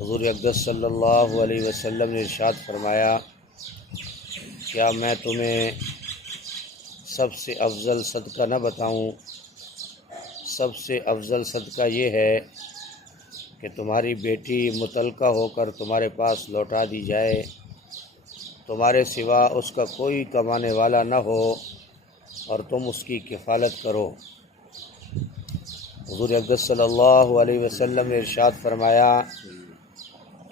حضور اقدس صلی اللہ علیہ وسلم نے ارشاد فرمایا، کیا میں تمہیں سب سے افضل صدقہ نہ بتاؤں؟ سب سے افضل صدقہ یہ ہے کہ تمہاری بیٹی متعلقہ ہو کر تمہارے پاس لوٹا دی جائے، تمہارے سوا اس کا کوئی کمانے والا نہ ہو اور تم اس کی کفالت کرو۔ حضور اقدس صلی اللہ علیہ وسلم نے ارشاد فرمایا،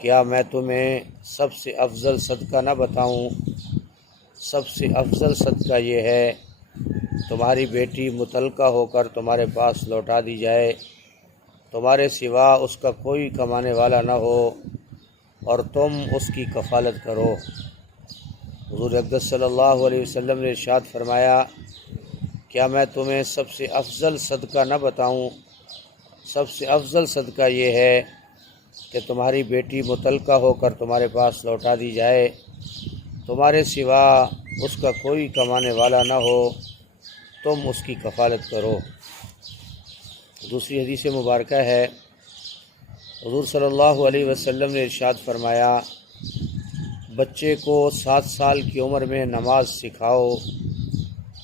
کیا میں تمہیں سب سے افضل صدقہ نہ بتاؤں؟ سب سے افضل صدقہ یہ ہے تمہاری بیٹی متعلقہ ہو کر تمہارے پاس لوٹا دی جائے، تمہارے سوا اس کا کوئی کمانے والا نہ ہو اور تم اس کی کفالت کرو۔ حضور اقدس صلی اللہ علیہ وسلم نے ارشاد فرمایا، کیا میں تمہیں سب سے افضل صدقہ نہ بتاؤں؟ سب سے افضل صدقہ یہ ہے کہ تمہاری بیٹی متعلقہ ہو کر تمہارے پاس لوٹا دی جائے، تمہارے سوا اس کا کوئی کمانے والا نہ ہو، تم اس کی کفالت کرو۔ دوسری حدیث مبارکہ ہے، حضور صلی اللہ علیہ وسلم نے ارشاد فرمایا، بچے کو 7 سال کی عمر میں نماز سکھاؤ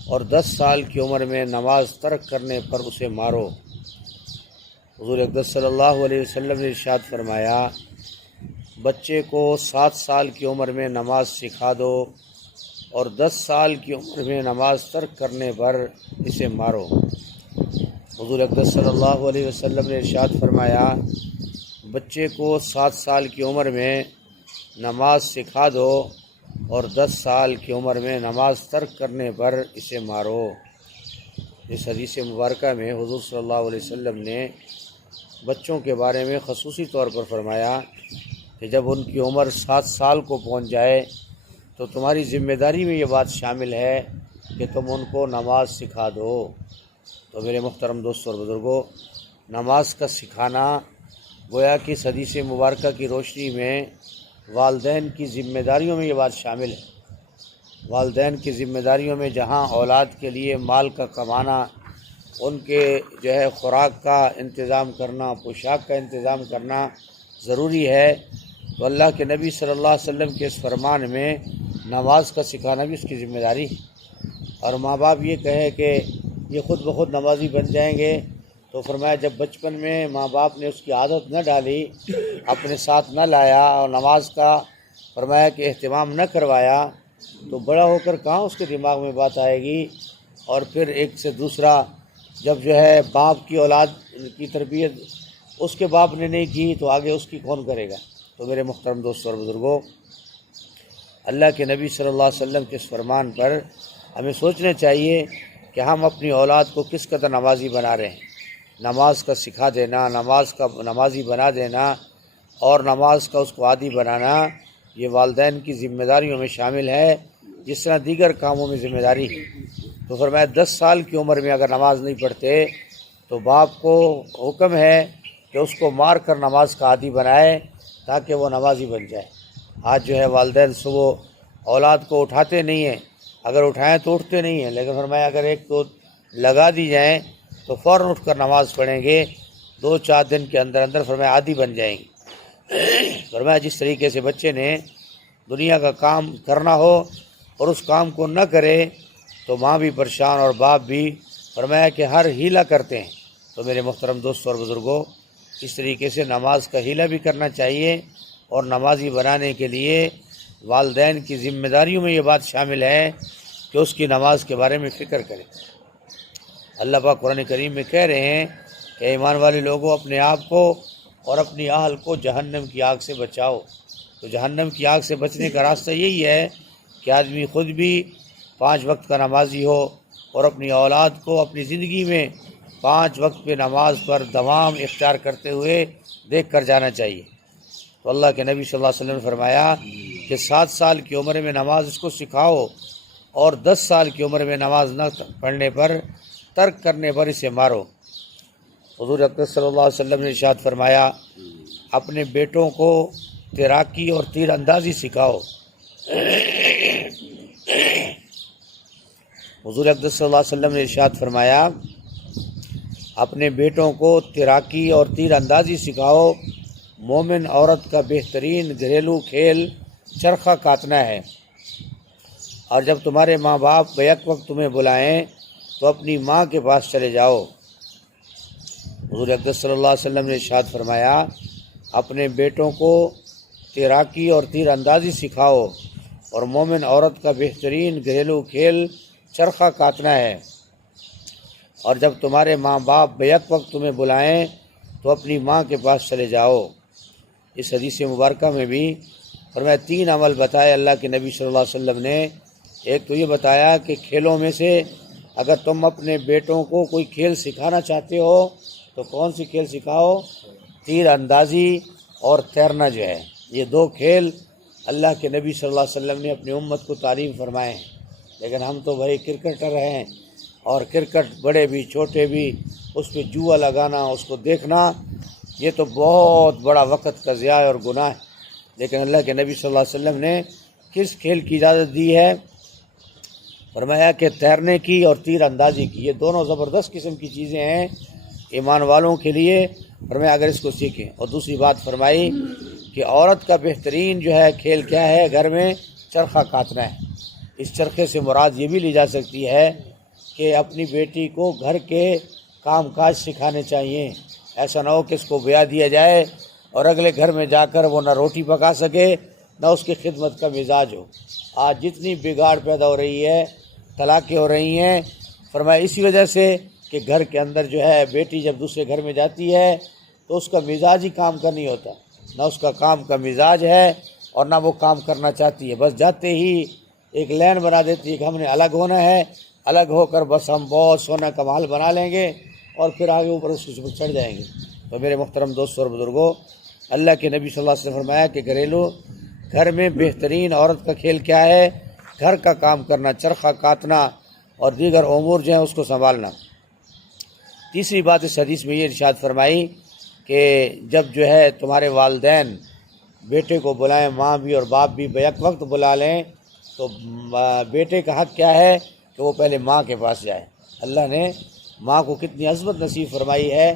اور 10 سال کی عمر میں نماز ترک کرنے پر اسے مارو۔ حضور اقدس صلی اللہ علیہ وسلم نے ارشاد فرمایا، بچے کو 7 سال کی عمر میں نماز سکھا دو اور 10 سال کی عمر میں نماز ترک کرنے پر اسے مارو۔ حضور اقدس صلی اللہ علیہ وسلم نے ارشاد فرمایا، بچے کو 7 سال کی عمر میں نماز سکھا دو اور 10 سال کی عمر میں نماز ترک کرنے پر اسے مارو۔ اس حدیث مبارکہ میں حضور صلی اللہ علیہ وسلم نے بچوں کے بارے میں خصوصی طور پر فرمایا کہ جب ان کی عمر 7 سال کو پہنچ جائے تو تمہاری ذمہ داری میں یہ بات شامل ہے کہ تم ان کو نماز سکھا دو۔ تو میرے محترم دوستوں اور بزرگوں، نماز کا سکھانا گویا کہ اس حدیث مبارکہ کی روشنی میں والدین کی ذمہ داریوں میں یہ بات شامل ہے۔ والدین کی ذمہ داریوں میں جہاں اولاد کے لیے مال کا کمانا، ان کے خوراک کا انتظام کرنا، پوشاک کا انتظام کرنا ضروری ہے، تو اللہ کے نبی صلی اللہ علیہ وسلم کے اس فرمان میں نماز کا سکھانا بھی اس کی ذمہ داری ہے۔ اور ماں باپ یہ کہے کہ یہ خود بخود نمازی بن جائیں گے، تو فرمایا جب بچپن میں ماں باپ نے اس کی عادت نہ ڈالی، اپنے ساتھ نہ لایا اور نماز کا فرمایا کہ اہتمام نہ کروایا، تو بڑا ہو کر کہاں اس کے دماغ میں بات آئے گی؟ اور پھر ایک سے دوسرا جب باپ کی اولاد کی تربیت اس کے باپ نے نہیں کی تو آگے اس کی کون کرے گا؟ تو میرے محترم دوستوں اور بزرگوں، اللہ کے نبی صلی اللہ علیہ وسلم کے اس فرمان پر ہمیں سوچنا چاہیے کہ ہم اپنی اولاد کو کس قدر نمازی بنا رہے ہیں۔ نماز کا سکھا دینا، نماز کا نمازی بنا دینا اور نماز کا اس کو عادی بنانا، یہ والدین کی ذمہ داریوں میں شامل ہے، جس طرح دیگر کاموں میں ذمہ داری ہے۔ تو فرمایا 10 سال کی عمر میں اگر نماز نہیں پڑھتے تو باپ کو حکم ہے کہ اس کو مار کر نماز کا عادی بنائے تاکہ وہ نمازی بن جائے۔ آج والدین صبح اولاد کو اٹھاتے نہیں ہیں، اگر اٹھائیں تو اٹھتے نہیں ہیں، لیکن فرمایا اگر ایک تو لگا دی جائیں تو فوراً اٹھ کر نماز پڑھیں گے، 2-4 دن کے اندر اندر فرمایا عادی بن جائیں گے۔ فرمایا جس طریقے سے بچے نے دنیا کا کام کرنا ہو اور اس کام کو نہ کرے تو ماں بھی پریشان اور باپ بھی، فرمایا کہ ہر ہیلہ کرتے ہیں۔ تو میرے محترم دوستوں اور بزرگوں، اس طریقے سے نماز کا ہیلہ بھی کرنا چاہیے اور نمازی بنانے کے لیے والدین کی ذمہ داریوں میں یہ بات شامل ہے کہ اس کی نماز کے بارے میں فکر کریں۔ اللہ پاک قرآن کریم میں کہہ رہے ہیں کہ ایمان والے لوگوں، اپنے آپ کو اور اپنی اہل کو جہنم کی آگ سے بچاؤ۔ تو جہنم کی آگ سے بچنے کا راستہ یہی ہے کہ آدمی خود بھی 5 وقت کا نمازی ہو اور اپنی اولاد کو اپنی زندگی میں 5 وقت پہ نماز پر دوام اختیار کرتے ہوئے دیکھ کر جانا چاہیے۔ تو اللہ کے نبی صلی اللہ علیہ وسلم نے فرمایا کہ 7 سال کی عمر میں نماز اس کو سکھاؤ اور 10 سال کی عمر میں نماز نہ پڑھنے پر، ترک کرنے پر اسے مارو۔ حضور اقدس صلی اللہ علیہ وسلم نے ارشاد فرمایا، اپنے بیٹوں کو تیراکی اور تیر اندازی سکھاؤ۔ حضور اقدس صلی اللہ علیہ وسلم نے ارشاد فرمایا، اپنے بیٹوں کو تیراکی اور تیر اندازی سکھاؤ، مومن عورت کا بہترین گھریلو کھیل چرخہ کاٹنا ہے، اور جب تمہارے ماں باپ بیک وقت تمہیں بلائیں تو اپنی ماں کے پاس چلے جاؤ۔ حضور اقدس صلی اللہ علیہ وسلم نے ارشاد فرمایا، اپنے بیٹوں کو تیراکی اور تیر اندازی سکھاؤ، اور مومن عورت کا بہترین گھریلو کھیل چرخہ کاٹنا ہے، اور جب تمہارے ماں باپ بیک وقت تمہیں بلائیں تو اپنی ماں کے پاس چلے جاؤ۔ اس حدیث مبارکہ میں بھی فرمایا 3 عمل بتائے اللہ کے نبی صلی اللہ علیہ وسلم نے۔ ایک تو یہ بتایا کہ کھیلوں میں سے اگر تم اپنے بیٹوں کو کوئی کھیل سکھانا چاہتے ہو تو کون سی کھیل سکھاؤ؟ تیر اندازی اور تیرنا جو ہے، یہ 2 کھیل اللہ کے نبی صلی اللہ علیہ وسلم نے اپنی امت کو تعلیم فرمائے ہیں۔ لیکن ہم تو بھائی کرکٹر ہیں، اور کرکٹ بڑے بھی چھوٹے بھی، اس پہ جوا لگانا، اس کو دیکھنا، یہ تو بہت بڑا وقت کا ضیاع اور گناہ ہے۔ لیکن اللہ کے نبی صلی اللہ علیہ وسلم نے کس کھیل کی اجازت دی ہے؟ فرمایا کہ تیرنے کی اور تیر اندازی کی، یہ دونوں زبردست قسم کی چیزیں ہیں ایمان والوں کے لیے۔ فرمایا اگر اس کو سیکھیں۔ اور دوسری بات فرمائی کہ عورت کا بہترین جو ہے کھیل کیا ہے؟ گھر میں چرخہ کاٹنا ہے۔ اس چرخے سے مراد یہ بھی لی جا سکتی ہے کہ اپنی بیٹی کو گھر کے کام کاج سکھانے چاہیے۔ ایسا نہ ہو کہ اس کو بیاہ دیا جائے اور اگلے گھر میں جا کر وہ نہ روٹی پکا سکے نہ اس کی خدمت کا مزاج ہو۔ آج جتنی بگاڑ پیدا ہو رہی ہے، طلاقیں ہو رہی ہیں، فرمایا اسی وجہ سے کہ گھر کے اندر جو ہے بیٹی جب دوسرے گھر میں جاتی ہے تو اس کا مزاج ہی کام کا نہیں ہوتا، نہ اس کا کام کا مزاج ہے اور نہ وہ کام کرنا چاہتی ہے۔ بس جاتے ہی ایک لین بنا دیتی ہے کہ ہم نے الگ ہونا ہے، الگ ہو کر بس ہم بہت سونا کا محل بنا لیں گے اور پھر آگے اوپر اس پر چڑھ جائیں گے۔ تو میرے محترم دوستوں اور بزرگوں، اللہ کے نبی صلی اللہ علیہ وسلم نے فرمایا کہ گھر میں بہترین عورت کا کھیل کیا ہے؟ گھر کا کام کرنا، چرخہ کاٹنا اور دیگر امور جو ہیں اس کو سنبھالنا۔ تیسری بات اس حدیث میں یہ ارشاد فرمائی کہ جب جو ہے تمہارے والدین بیٹے کو بلائیں، ماں بھی اور باپ بھی بیک وقت بلا لیں، تو بیٹے کا حق کیا ہے کہ وہ پہلے ماں کے پاس جائے۔ اللہ نے ماں کو کتنی عظمت نصیب فرمائی ہے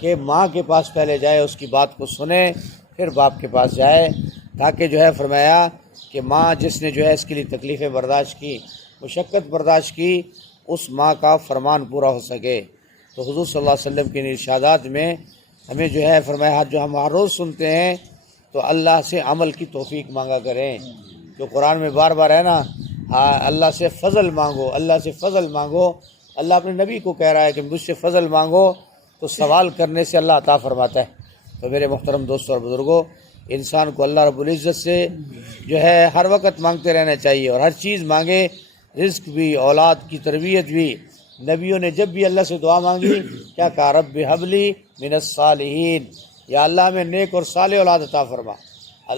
کہ ماں کے پاس پہلے جائے، اس کی بات کو سنے، پھر باپ کے پاس جائے، تاکہ جو ہے فرمایا کہ ماں جس نے جو ہے اس کے لیے تکلیفیں برداشت کی، مشقت برداشت کی، اس ماں کا فرمان پورا ہو سکے۔ تو حضور صلی اللہ علیہ وسلم کے ارشادات میں ہمیں جو ہے فرمایا، جو ہم ہر روز سنتے ہیں، تو اللہ سے عمل کی توفیق مانگا کریں۔ جو قرآن میں بار بار ہے نا، اللہ سے فضل مانگو، اللہ سے فضل مانگو۔ اللہ اپنے نبی کو کہہ رہا ہے کہ مجھ سے فضل مانگو، تو سوال کرنے سے اللہ عطا فرماتا ہے۔ تو میرے محترم دوستوں اور بزرگوں، انسان کو اللہ رب العزت سے جو ہے ہر وقت مانگتے رہنا چاہیے، اور ہر چیز مانگے، رزق بھی، اولاد کی تربیت بھی۔ نبیوں نے جب بھی اللہ سے دعا مانگی کیا کہا؟ رب ہب لی من الصالحین، یا اللہ ہمیں نیک اور صالح اولاد عطا فرما۔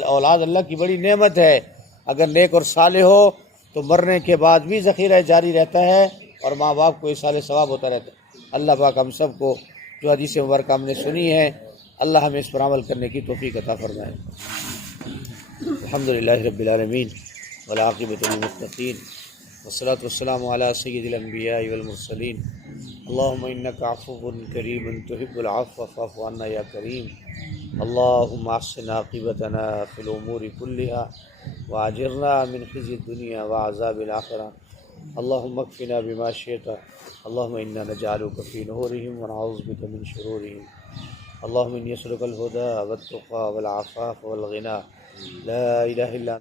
اولاد اللہ کی بڑی نعمت ہے، اگر نیک اور صالح ہو تو مرنے کے بعد بھی ذخیرہ جاری رہتا ہے اور ماں باپ کو اصال ثواب ہوتا رہتا ہے۔ اللہ پاک ہم سب کو جو حدیث مبارکہ ہم نے سنی ہے، اللہ ہمیں اس پر عمل کرنے کی توفیق عطا فرمائے۔ الحمدللہ رب العالمین والعاقبۃ للمتقین والصلاۃ والسلام علی سید الانبیاء والمرسلین۔ اللہم انک عفو کریم تحب العفو فاعف عنا یا کریم۔ اللہم احسن عاقبتنا فی الامور کلہا واجرنا من خزی الدنیا وعذاب الآخرہ۔ اللہم اکفنا بما شئت، اللہم انا نجعلک فی نحورہم ونعوذ بک من شرورہم۔ اللہم انی اسألک الہدی والتقی والعفاف والغنی، لا الہ الا